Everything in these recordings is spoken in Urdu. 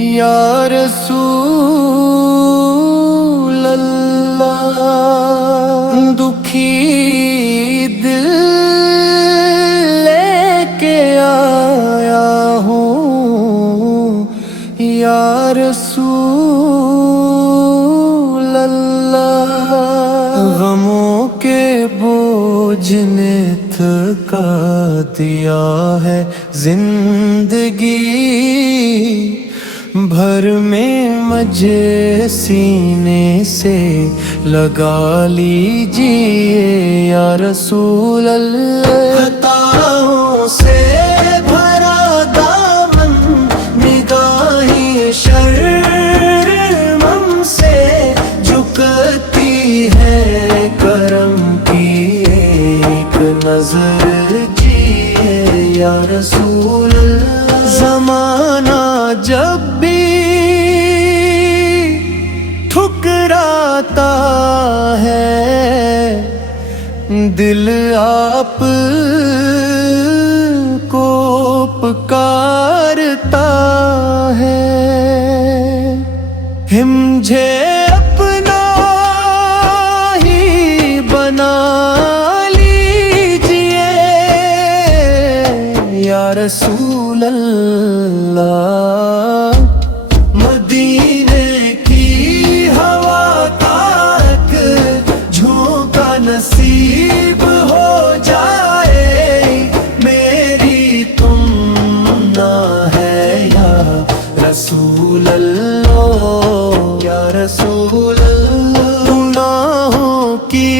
یا رسول اللہ، دکھی دل لے کے آیا ہوں یا رسول اللہ، غموں کے بوجھ نے تھکا دیا ہے زندگی بھر میں، مجھے سینے سے لگا لیجیے یا رسول اللہ، خطاؤں سے بھرا دامن نگاہیں شرم سے جھکتی ہے، کرم کی ایک نظر کیے یا رسول اللہ، زمانہ جب بھی ٹھکراتا ہے دل آپ کو پکارتا ہے، مجھے اپنا ہی بنا لیجیے یا رسول اللہ، مدینے کی ہوا تک جھونکا نصیب ہو جائے، میری تمنا ہے یا رسول اللہ، یا رسول اللہ، گناہوں کی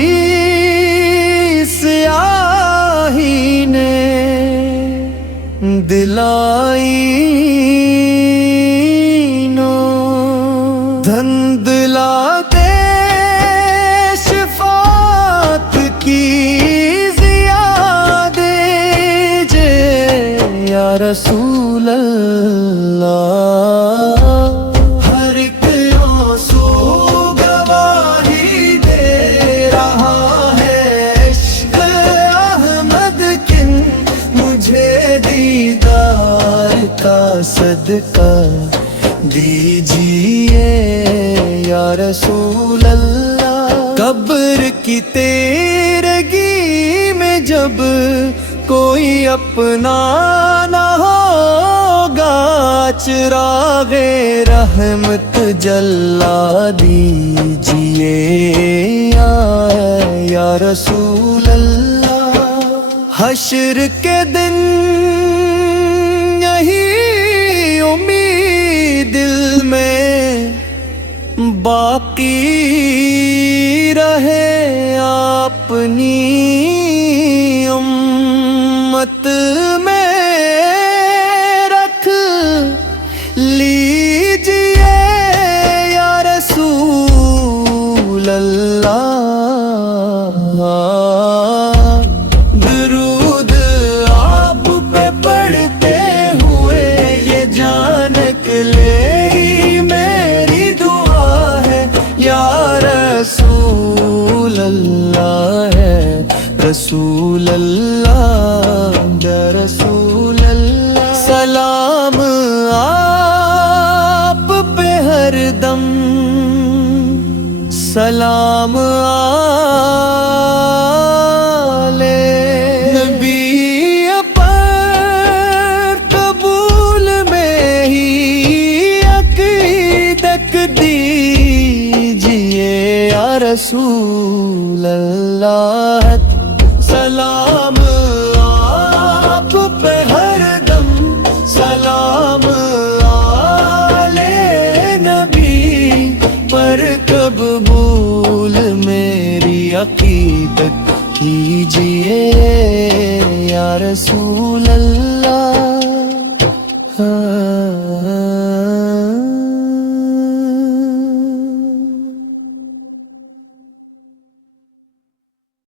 سیاہی نے دلائی دھندلا دے شفاعت کی ضیاء دیجے یا رسول اللہ، ہر ایک آنسو گواہی دے رہا ہے، عشق احمد کن مجھے دیدار کا صدقہ دیجیے یا رسول اللہ، قبر کی تیرگی میں جب کوئی اپنا نہ ہوگا، چراغ رحمت جلا دیجیے یا رسول اللہ، حشر کے دن یہی امید دل میں باقی رہے، اپنی امت میں رکھ لیجیے یا رسول اللہ، درود آپ پہ پڑھتے ہوئے یہ جان نکلے میری دعا ہے یا رسول اللہ، ہے رسول اللہ، یا رسول اللہ، سلام آپ پہ ہر دم، سلام آلے نبی پر قبول میں ہی عقیدت دیجیے یا رسول اللہ، سلام آپ پہ ہر دم، سلام آلے نبی پر قبول میری عقیدت کیجیے یا رسول اللہ۔